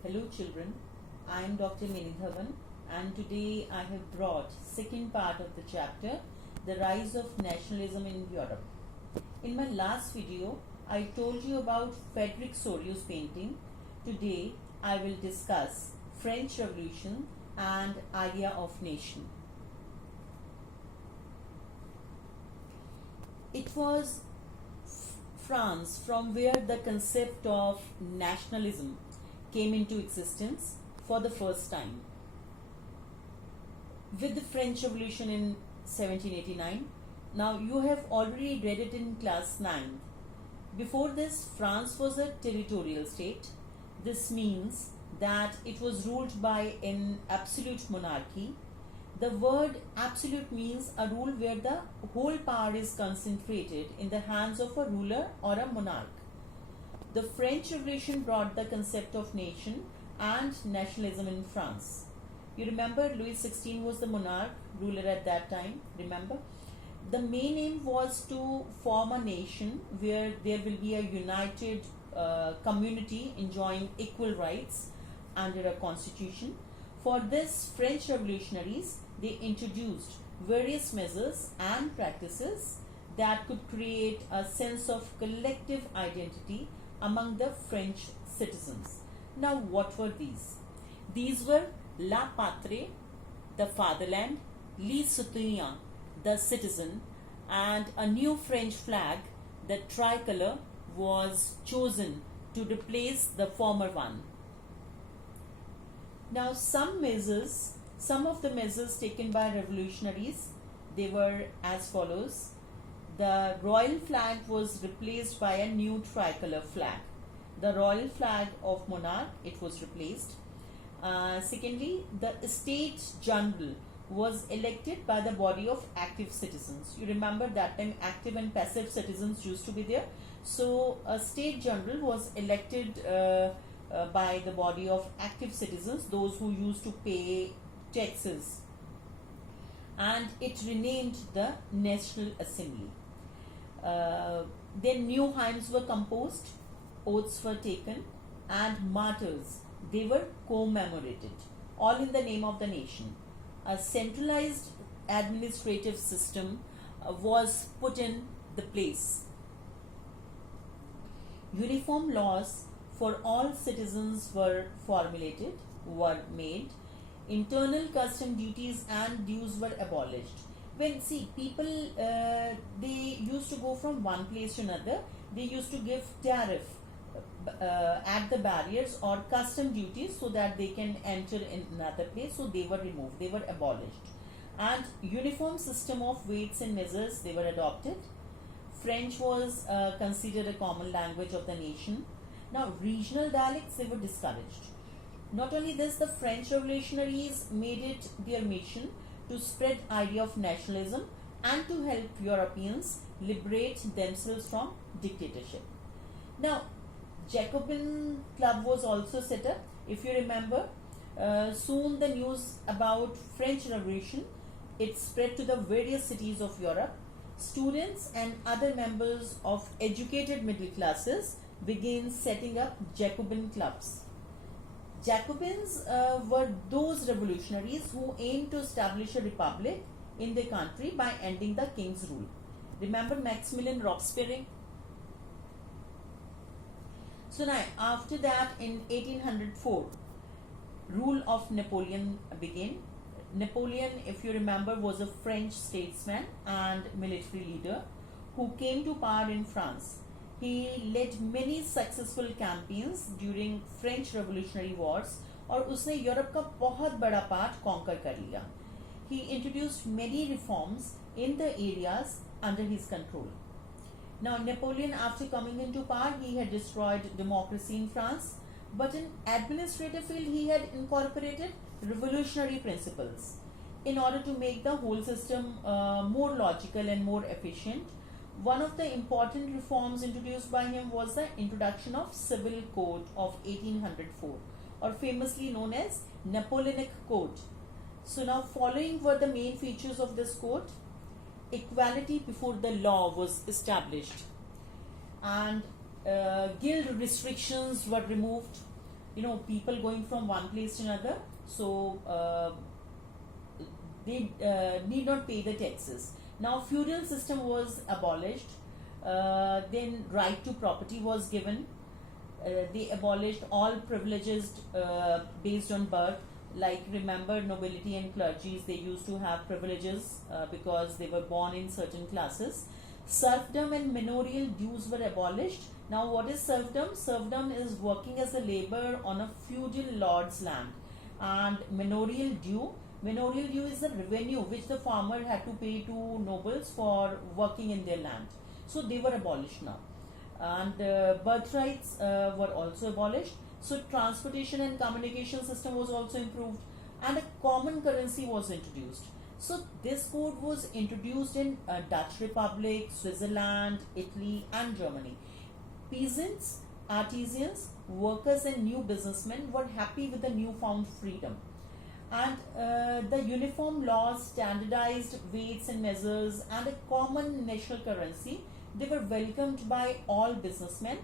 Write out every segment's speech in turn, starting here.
Hello children, I am Dr. Menidhavan and today I have brought second part of the chapter, The Rise of Nationalism in Europe. In my last video, I told you about Frederick Sorillo's painting. Today I will discuss French Revolution and idea of nation. It was France from where the concept of nationalism came into existence for the first time. With the French Revolution in 1789, now you have already read it in class 9. Before this, France was a territorial state. This means that it was ruled by an absolute monarchy. The word absolute means a rule where the whole power is concentrated in the hands of a ruler or a monarch. The French Revolution brought the concept of nation and nationalism in France. You remember Louis XVI was the monarch, ruler at that time, remember? The main aim was to form a nation where there will be a united community enjoying equal rights under a constitution. For this, French revolutionaries, they introduced various measures and practices that could create a sense of collective identity among the French citizens. Now, what were these? These were la patrie, the fatherland, les citoyens, the citizen, and a new French flag, the tricolor, was chosen to replace the former one. Now, some of the measures taken by revolutionaries, they were as follows. The royal flag was replaced by a new tricolor flag. The royal flag of monarch, it was replaced. Secondly, the States General was elected by the body of active citizens. You remember that time active and passive citizens used to be there. So a State General was elected by the body of active citizens, those who used to pay taxes. And it renamed the National Assembly. Then new hymns were composed, oaths were taken, and martyrs, they were commemorated, all in the name of the nation. A centralized administrative system was put in the place. Uniform laws for all citizens were made. Internal custom duties and dues were abolished. When people they used to go from one place to another, they used to give tariff at the barriers or custom duties so that they can enter in another place. So they were removed, they were abolished, and uniform system of weights and measures, they were adopted. French was considered a common language of the nation. Now regional dialects, they were discouraged. Not only this, the French revolutionaries made it their mission to spread idea of nationalism and to help Europeans liberate themselves from dictatorship. Now, Jacobin Club was also set up. If you remember, soon the news about French Revolution, it spread to the various cities of Europe. Students and other members of educated middle classes began setting up Jacobin clubs. Jacobins were those revolutionaries who aimed to establish a republic in the country by ending the king's rule. Remember Maximilien Robespierre? So now, after that, in 1804, rule of Napoleon began. Napoleon, if you remember, was a French statesman and military leader who came to power in France. He led many successful campaigns during French Revolutionary Wars और उसने Europe का बहुत बड़ा part conquer कर लिया. He introduced many reforms in the areas under his control. Now Napoleon, after coming into power, he had destroyed democracy in France, but in administrative field he had incorporated revolutionary principles in order to make the whole system more logical and more efficient. One of the important reforms introduced by him was the introduction of Civil Code of 1804, or famously known as Napoleonic Code. So now following were the main features of this code. Equality before the law was established, and guild restrictions were removed. people going from one place to another, so they need not pay the taxes. Now feudal system was abolished, then right to property was given. They abolished all privileges based on birth. Like, remember, nobility and clergies, they used to have privileges because they were born in certain classes. Serfdom and manorial dues were abolished. Now what is serfdom? Serfdom is working as a labor on a feudal lord's land. And manorial due is the revenue which the farmer had to pay to nobles for working in their land. So they were abolished now. And birthrights were also abolished. So transportation and communication system was also improved, and a common currency was introduced. So this code was introduced in Dutch Republic, Switzerland, Italy, and Germany. Peasants, artisans, workers, and new businessmen were happy with the newfound freedom. And the uniform laws, standardized weights and measures, and a common national currency, they were welcomed by all businessmen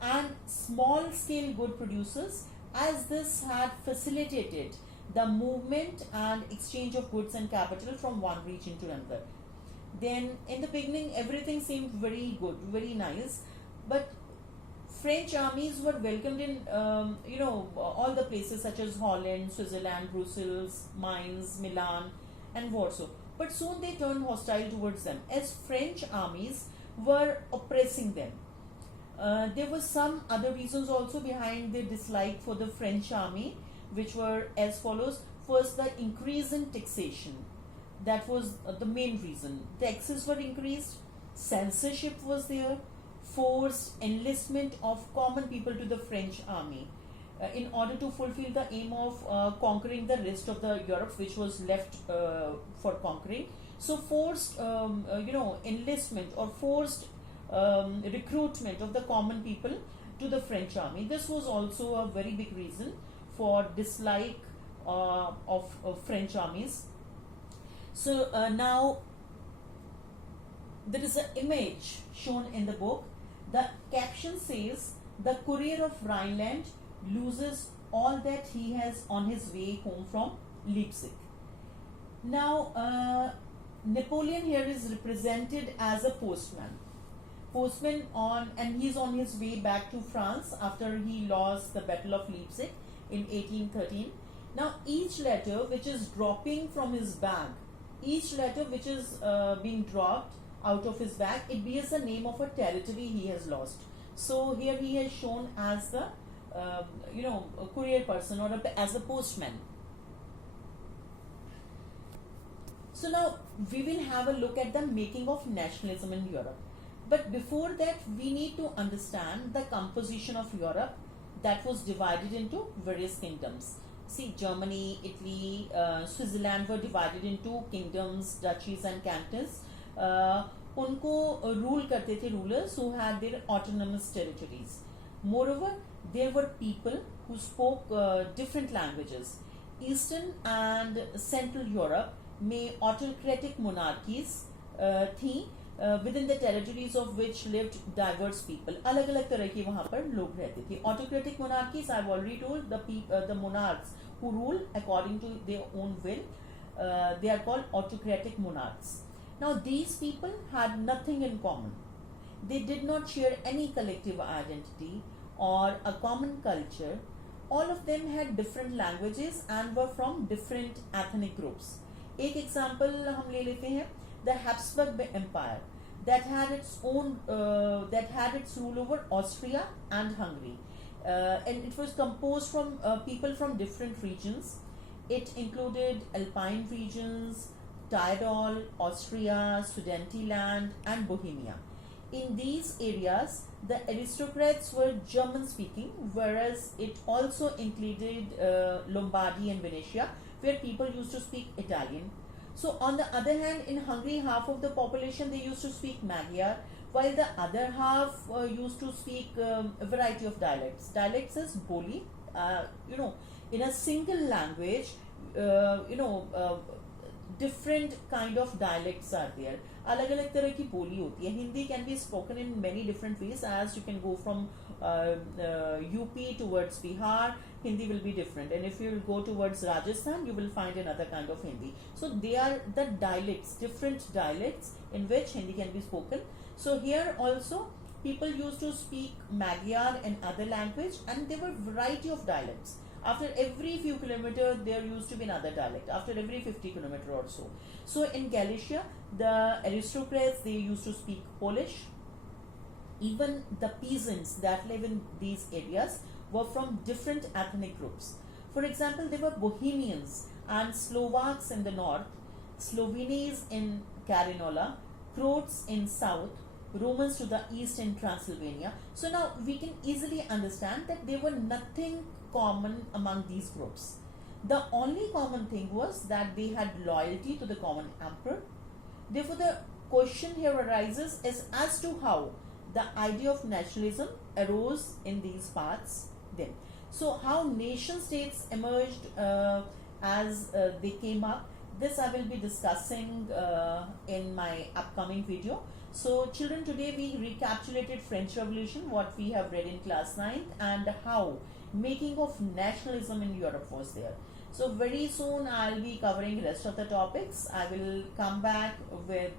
and small scale good producers, as this had facilitated the movement and exchange of goods and capital from one region to another. Then in the beginning everything seemed very good, very nice, but French armies were welcomed in all the places such as Holland, Switzerland, Brussels, Mainz, Milan, and Warsaw. But soon they turned hostile towards them, as French armies were oppressing them. There were some other reasons also behind their dislike for the French army, which were as follows. First, the increase in taxation. That was the main reason. Taxes were increased, censorship was there, forced enlistment of common people to the French army in order to fulfill the aim of conquering the rest of the Europe, which was left for conquering. So forced enlistment or forced recruitment of the common people to the French army. This was also a very big reason for dislike of French armies. So now there is an image shown in the book. The caption says, "The courier of Rhineland loses all that he has on his way home from Leipzig." Now Napoleon here is represented as a postman and he's on his way back to France after he lost the Battle of Leipzig in 1813. Now each letter which is dropping from his bag, each letter which is being dropped out of his bag, it bears the name of a territory he has lost. So here he is shown as the a courier person or as a postman. So now we will have a look at the making of nationalism in Europe. But before that, we need to understand the composition of Europe that was divided into various kingdoms. See, Germany, Italy, Switzerland were divided into kingdoms, duchies and cantons. उनको rule करते थे rulers who had their autonomous territories. Moreover, there were people who spoke different languages. Eastern and Central Europe में autocratic monarchies थी, within the territories of which lived diverse people. अलग अलग तरह के वहाँ पर लोग रहते थे. Autocratic monarchies, I've already told, the monarchs who rule according to their own will, they are called autocratic monarchs. Now these people had nothing in common. They did not share any collective identity or a common culture. All of them had different languages and were from different ethnic groups. एक example हम ले लेते हैं, the Habsburg Empire that had its rule over Austria and Hungary, and it was composed from people from different regions. It included Alpine regions, Tyrol, Austria, Sudetenland, and Bohemia. In these areas, the aristocrats were German-speaking, whereas it also included Lombardy and Venetia, where people used to speak Italian. So on the other hand, in Hungary, half of the population, they used to speak Magyar, while the other half used to speak a variety of dialects. Dialects is boli, in a single language, different kind of dialects are there. अलग अलग तरह की बोली होती है. Hindi can be spoken in many different ways, as you can go from UP towards Bihar, Hindi will be different, and if you will go towards Rajasthan, you will find another kind of Hindi. So they are the dialects, different dialects in which Hindi can be spoken. So here also people used to speak Magyar and other language, and there were variety of dialects. After every few kilometers, there used to be another dialect. After every 50 kilometers or so. So in Galicia, the aristocrats, they used to speak Polish. Even the peasants that live in these areas were from different ethnic groups. For example, there were Bohemians and Slovaks in the north, Slovenes in Carinola, Croats in south, Romans to the east in Transylvania. So now we can easily understand that there were nothing common among these groups. The only common thing was that they had loyalty to the common emperor. Therefore, the question here arises is as to how the idea of nationalism arose in these parts then. So how nation states emerged as they came up, this I will be discussing in my upcoming video. So children, today we recapitulated French Revolution, what we have read in class 9th, and how making of nationalism in Europe was there. So very soon I'll be covering rest of the topics. I will come back with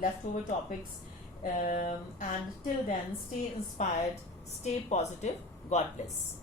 leftover topics, and till then, stay inspired, stay positive. God bless.